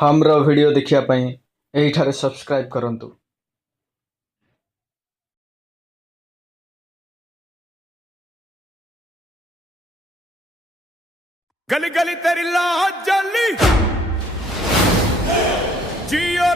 हमर वीडियो देखिया पई एहिठारे सब्सक्राइब करंतु। गली गली तेरी लाज जली जियो